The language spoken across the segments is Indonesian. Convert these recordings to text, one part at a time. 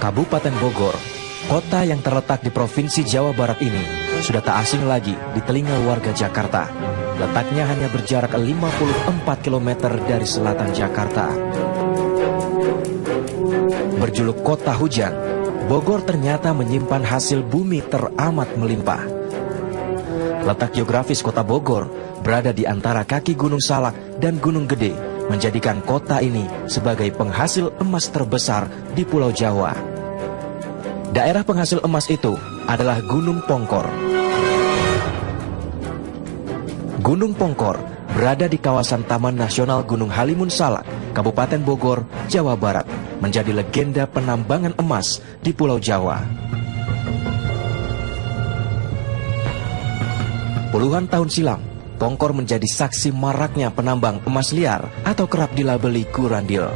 Kabupaten Bogor, kota yang terletak di Provinsi Jawa Barat ini, sudah tak asing lagi di telinga warga Jakarta. Letaknya hanya berjarak 54 km dari selatan Jakarta. Berjuluk kota hujan, Bogor ternyata menyimpan hasil bumi teramat melimpah. Letak geografis kota Bogor berada di antara kaki Gunung Salak dan Gunung Gede, menjadikan kota ini sebagai penghasil emas terbesar di Pulau Jawa. Daerah penghasil emas itu adalah Gunung Pongkor. Gunung Pongkor berada di kawasan Taman Nasional Gunung Halimun Salak, Kabupaten Bogor, Jawa Barat, menjadi legenda penambangan emas di Pulau Jawa. Puluhan tahun silam, Pongkor menjadi saksi maraknya penambang emas liar atau kerap dilabeli gurandil.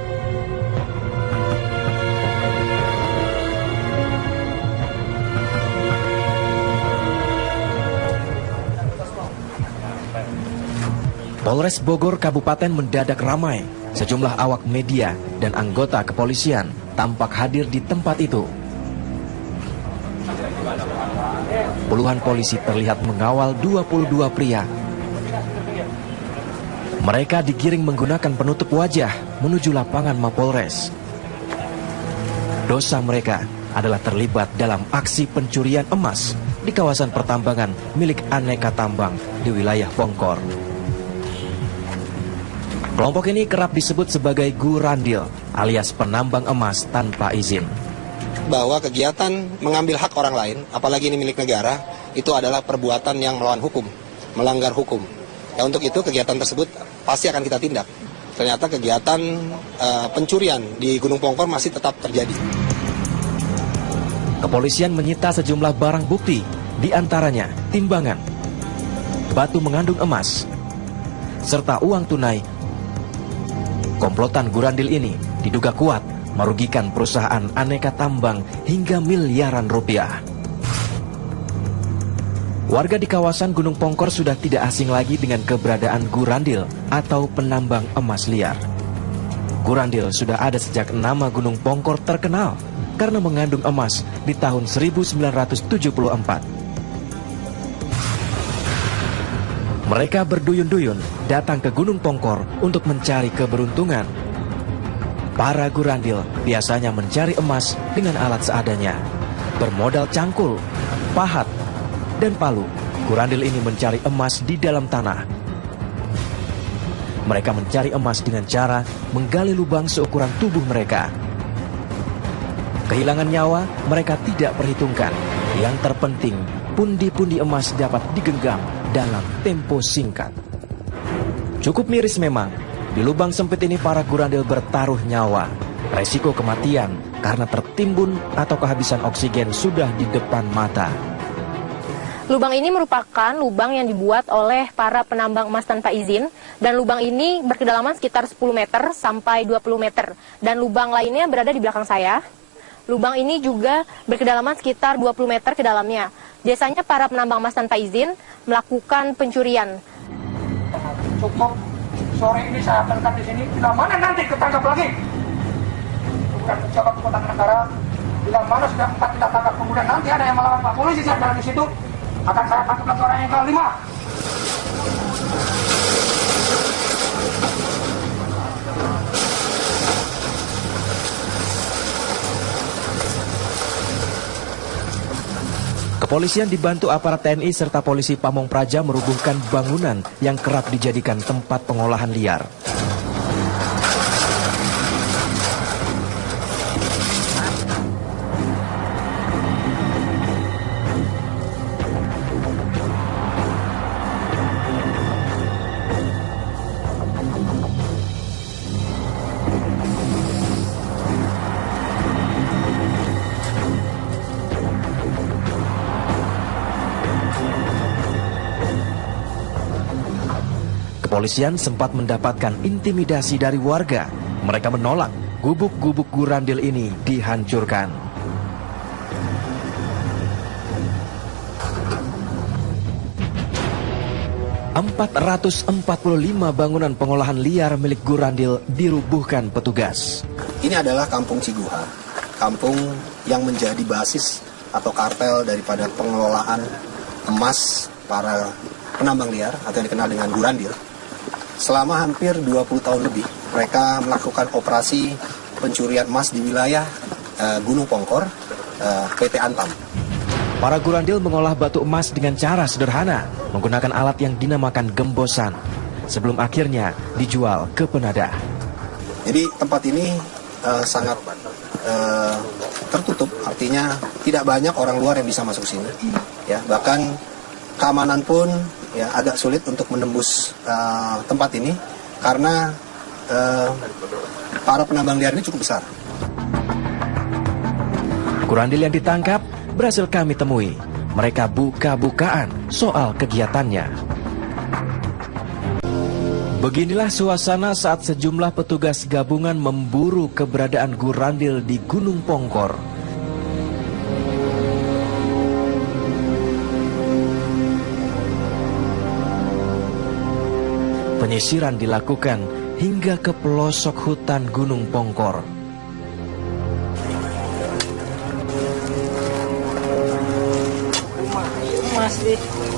Polres Bogor Kabupaten mendadak ramai. Sejumlah awak media dan anggota kepolisian tampak hadir di tempat itu. Puluhan polisi terlihat mengawal 22 pria. Mereka digiring menggunakan penutup wajah menuju lapangan Mapolres. Dosa mereka adalah terlibat dalam aksi pencurian emas di kawasan pertambangan milik Aneka Tambang di wilayah Pongkor. Kelompok ini kerap disebut sebagai gurandil alias penambang emas tanpa izin. Bahwa kegiatan mengambil hak orang lain, apalagi ini milik negara, itu adalah perbuatan yang melawan hukum, melanggar hukum. Ya, untuk itu kegiatan tersebut pasti akan kita tindak. Ternyata kegiatan pencurian di Gunung Pongkor masih tetap terjadi. Kepolisian menyita sejumlah barang bukti, di antaranya timbangan, batu mengandung emas, serta uang tunai. Komplotan gurandil ini diduga kuat merugikan perusahaan Aneka Tambang hingga miliaran rupiah. Warga di kawasan Gunung Pongkor sudah tidak asing lagi dengan keberadaan gurandil atau penambang emas liar. Gurandil sudah ada sejak nama Gunung Pongkor terkenal karena mengandung emas di tahun 1974. Mereka berduyun-duyun datang ke Gunung Pongkor untuk mencari keberuntungan. Para gurandil biasanya mencari emas dengan alat seadanya. Bermodal cangkul, pahat, dan palu, gurandil ini mencari emas di dalam tanah. Mereka mencari emas dengan cara menggali lubang seukuran tubuh mereka. Kehilangan nyawa mereka tidak perhitungkan. Yang terpenting, pundi-pundi emas dapat digenggam dalam tempo singkat. Cukup miris memang, di lubang sempit ini para gurandil bertaruh nyawa. Resiko kematian karena tertimbun atau kehabisan oksigen sudah di depan mata. Lubang ini merupakan lubang yang dibuat oleh para penambang emas tanpa izin, dan lubang ini berkedalaman sekitar 10 meter sampai 20 meter. Dan lubang lainnya berada di belakang saya. Lubang ini juga berkedalaman sekitar 20 meter ke dalamnya. Biasanya para penambang emas tanpa izin melakukan pencurian. Cukup sore ini saya akan di sini. Bila mana nanti ketangkap lagi, bukan pejabat kekuatan negara. Bila mana sudah 4 kita tangkap, kemudian nanti ada yang melawan Pak Polisi, saya jalan di situ, akan saya tangkap lagi orang yang kelima. Kepolisian dibantu aparat TNI serta polisi Pamong Praja merubuhkan bangunan yang kerap dijadikan tempat pengolahan liar. Kepolisian sempat mendapatkan intimidasi dari warga. Mereka menolak gubuk-gubuk gurandil ini dihancurkan. 445 bangunan pengolahan liar milik gurandil dirubuhkan petugas. Ini adalah Kampung Ciguha. kampung yang menjadi basis atau kartel daripada pengelolaan emas para penambang liar atau yang dikenal dengan gurandil. Selama hampir 20 tahun lebih, mereka melakukan operasi pencurian emas di wilayah Gunung Pongkor, PT Antam. Para gurandil mengolah batu emas dengan cara sederhana, menggunakan alat yang dinamakan gembosan, sebelum akhirnya dijual ke penadah. Jadi tempat ini sangat tertutup, artinya tidak banyak orang luar yang bisa masuk sini. Ya, bahkan keamanan pun ya agak sulit untuk menembus tempat ini karena para penambang liar ini cukup besar. Gurandil yang ditangkap berhasil kami temui. Mereka buka-bukaan soal kegiatannya. Beginilah suasana saat sejumlah petugas gabungan memburu keberadaan gurandil di Gunung Pongkor. Penyisiran dilakukan hingga ke pelosok hutan Gunung Pongkor.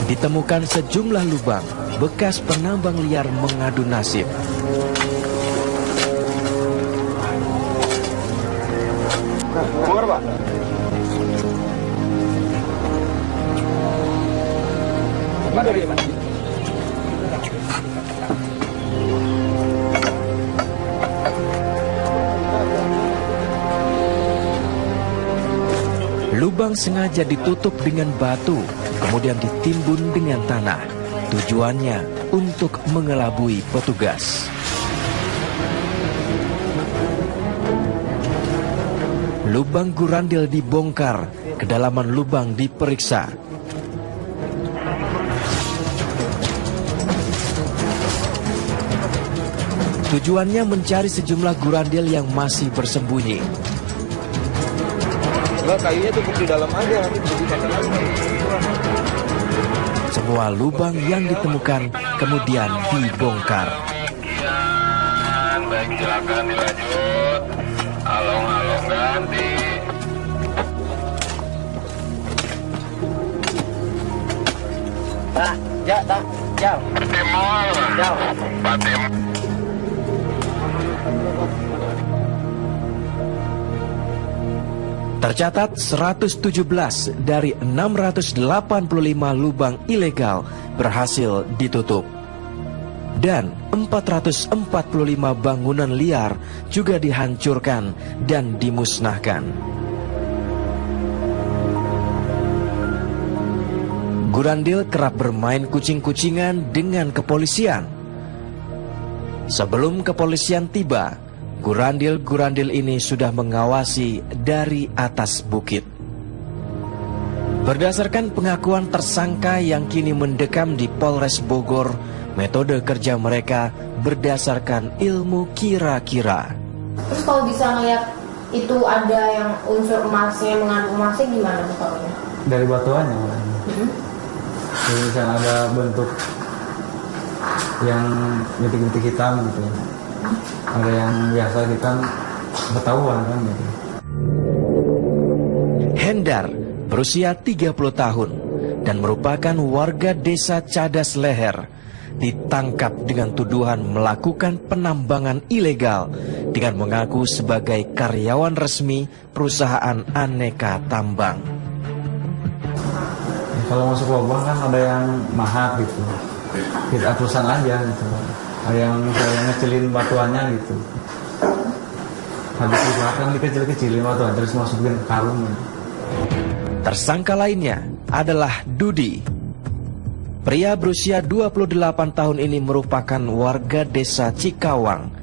Ditemukan sejumlah lubang bekas penambang liar mengadu nasib. Lubang sengaja ditutup dengan batu, kemudian ditimbun dengan tanah. Tujuannya untuk mengelabui petugas. Lubang gurandil dibongkar, kedalaman lubang diperiksa. Tujuannya mencari sejumlah gurandil yang masih bersembunyi. Kayunya tuh di dalam aja, nanti Semua lubang yang ditemukan kemudian dibongkar. Baik, silakan dilanjut. Along-along ganti. Jauh. Timur. Jauh. Batim. Tercatat 117 dari 685 lubang ilegal berhasil ditutup. Dan 445 bangunan liar juga dihancurkan dan dimusnahkan. Gurandil kerap bermain kucing-kucingan dengan kepolisian. Sebelum kepolisian tiba, gurandil-gurandil ini sudah mengawasi dari atas bukit. Berdasarkan pengakuan tersangka yang kini mendekam di Polres Bogor, metode kerja mereka berdasarkan ilmu kira-kira. Terus kalau bisa ngeliat itu ada yang unsur emasnya, mengandung emasnya gimana Pak? Dari batuannya. Jadi misalnya ada bentuk yang bintik-bintik hitam gitu. Ada yang biasa kita ketahuan kan gitu. Hendar berusia 30 tahun dan merupakan warga desa Cadas Leher, ditangkap dengan tuduhan melakukan penambangan ilegal dengan mengaku sebagai karyawan resmi perusahaan Aneka Tambang. Ya, kalau masuk lubang kan ada yang mahat gitu. Kita atusan aja gitu. Ada yang misalnya ngecilin batuannya gitu. Habis itu kan dikecil-kecilin batuan terus masukin karung. Tersangka lainnya adalah Dudi. Pria berusia 28 tahun ini merupakan warga desa Cikawang.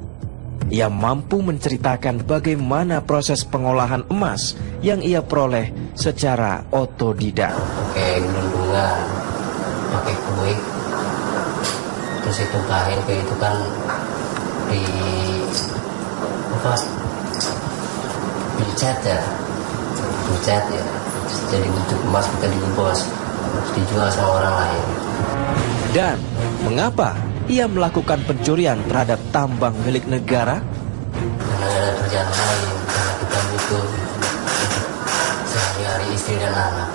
Ia mampu menceritakan bagaimana proses pengolahan emas yang ia peroleh secara otodidak. Pakai gelundungan, pakai kuik, terus itu kain kayak itu kan di dicat ya, jadi bentuk emas kita digembos, dijual sama orang lain. Dan mengapa ia melakukan pencurian terhadap tambang milik negara? Karena ada kerjaan lain, karena kita butuh istri dan anak.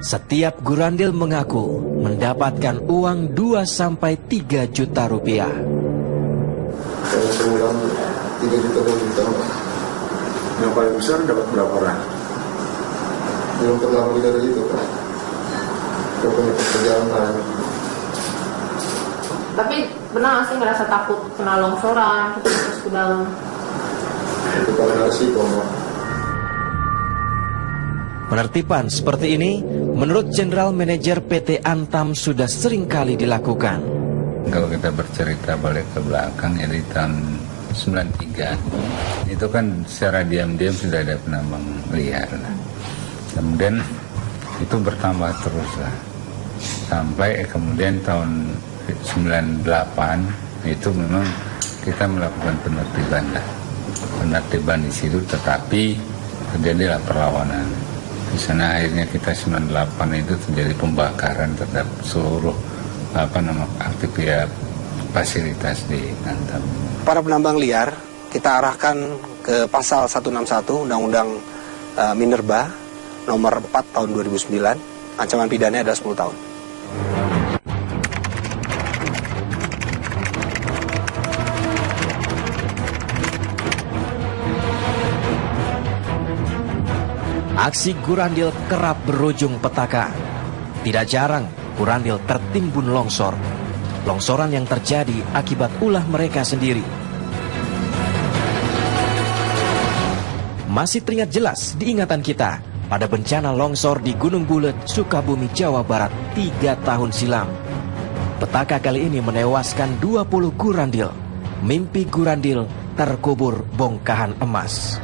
Setiap gurandil mengaku mendapatkan uang 2-3 juta rupiah. Kalau sebulan 3 juta 2 juta. Yang paling besar dapat berapa orang? Belum pernah lebih dari itu, Pak. Saya punya pekerjaan lain. Tapi pernah nggak sih merasa takut kena longsoran, terus ke dalam? Itu paling resiko, Pak. Penertiban seperti ini, menurut General Manager PT Antam sudah sering kali dilakukan. Kalau kita bercerita balik ke belakang, ya di tahun 93, itu kan secara diam-diam sudah ada penambang liar. Kemudian itu bertambah terus lah. Sampai kemudian tahun 98, itu memang kita melakukan penertiban lah. Penertiban di situ, tetapi terjadilah perlawanan. Di sana akhirnya kita 98 itu terjadi pembakaran terhadap seluruh aktivitas fasilitas di Antam. Para penambang liar kita arahkan ke pasal 161 Undang-Undang Minerba nomor 4 tahun 2009. Ancaman pidananya adalah 10 tahun. Aksi gurandil kerap berujung petaka. Tidak jarang gurandil tertimbun longsor. Longsoran yang terjadi akibat ulah mereka sendiri. Masih teringat jelas diingatan kita pada bencana longsor di Gunung Bulet, Sukabumi, Jawa Barat 3 tahun silam. Petaka kali ini menewaskan 20 gurandil. Mimpi gurandil terkubur bongkahan emas.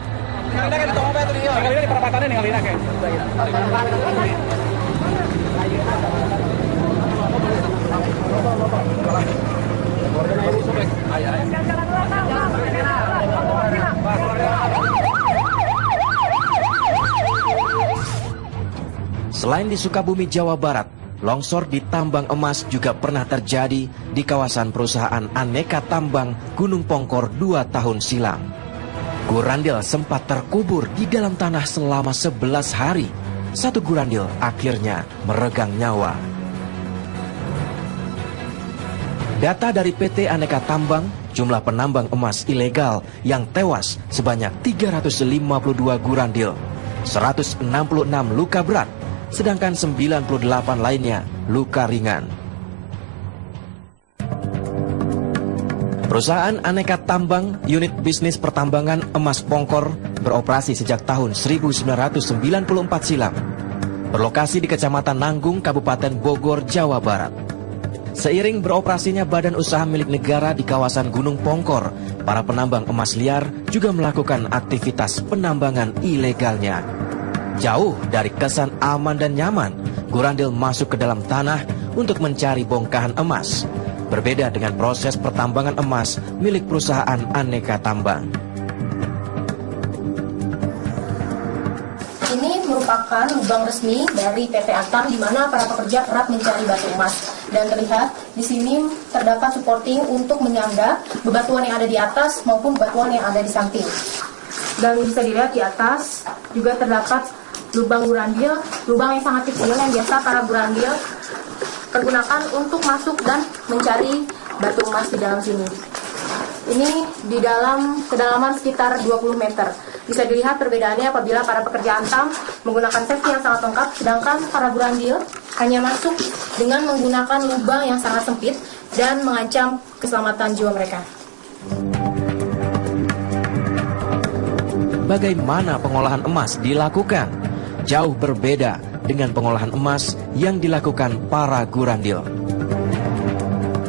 Selain di Sukabumi, Jawa Barat, longsor di tambang emas juga pernah terjadi di kawasan perusahaan Aneka Tambang Gunung Pongkor 2 tahun silam. Gurandil sempat terkubur di dalam tanah selama 11 hari. Satu gurandil akhirnya meregang nyawa. Data dari PT Aneka Tambang, jumlah penambang emas ilegal yang tewas sebanyak 352 gurandil, 166 luka berat, sedangkan 98 lainnya luka ringan. Perusahaan Aneka Tambang, unit bisnis pertambangan emas Pongkor, beroperasi sejak tahun 1994 silam. Berlokasi di Kecamatan Nanggung, Kabupaten Bogor, Jawa Barat. Seiring beroperasinya badan usaha milik negara di kawasan Gunung Pongkor, para penambang emas liar juga melakukan aktivitas penambangan ilegalnya. Jauh dari kesan aman dan nyaman, gurandil masuk ke dalam tanah untuk mencari bongkahan emas. Berbeda dengan proses pertambangan emas milik perusahaan Aneka Tambang. Ini merupakan lubang resmi dari PT Antam di mana para pekerja kerap mencari batu emas. Dan terlihat di sini terdapat supporting untuk menyangga bebatuan yang ada di atas maupun bebatuan yang ada di samping. Dan bisa dilihat di atas juga terdapat lubang gurandil, lubang yang sangat kecil yang biasa para gurandil pergunakan untuk masuk dan mencari batu emas di dalam sini. Ini di dalam kedalaman sekitar 20 meter. Bisa dilihat perbedaannya apabila para pekerja Antam menggunakan safety yang sangat lengkap, sedangkan para gurandil hanya masuk dengan menggunakan lubang yang sangat sempit dan mengancam keselamatan jiwa mereka. Bagaimana pengolahan emas dilakukan? Jauh berbeda dengan pengolahan emas yang dilakukan para gurandil.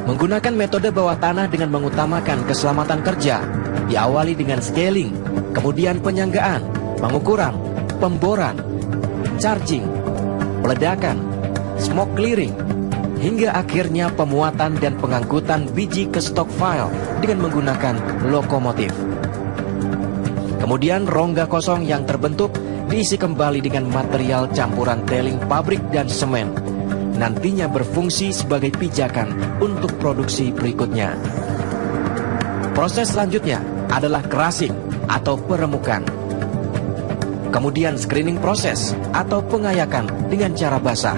Menggunakan metode bawah tanah dengan mengutamakan keselamatan kerja, diawali dengan scaling, kemudian penyanggaan, pengukuran, pemboran, charging, peledakan, smoke clearing, hingga akhirnya pemuatan dan pengangkutan biji ke stockpile dengan menggunakan lokomotif. Kemudian rongga kosong yang terbentuk diisi kembali dengan material campuran tailing pabrik dan semen. Nantinya berfungsi sebagai pijakan untuk produksi berikutnya. Proses selanjutnya adalah crushing atau peremukan. Kemudian screening proses atau pengayakan dengan cara basah.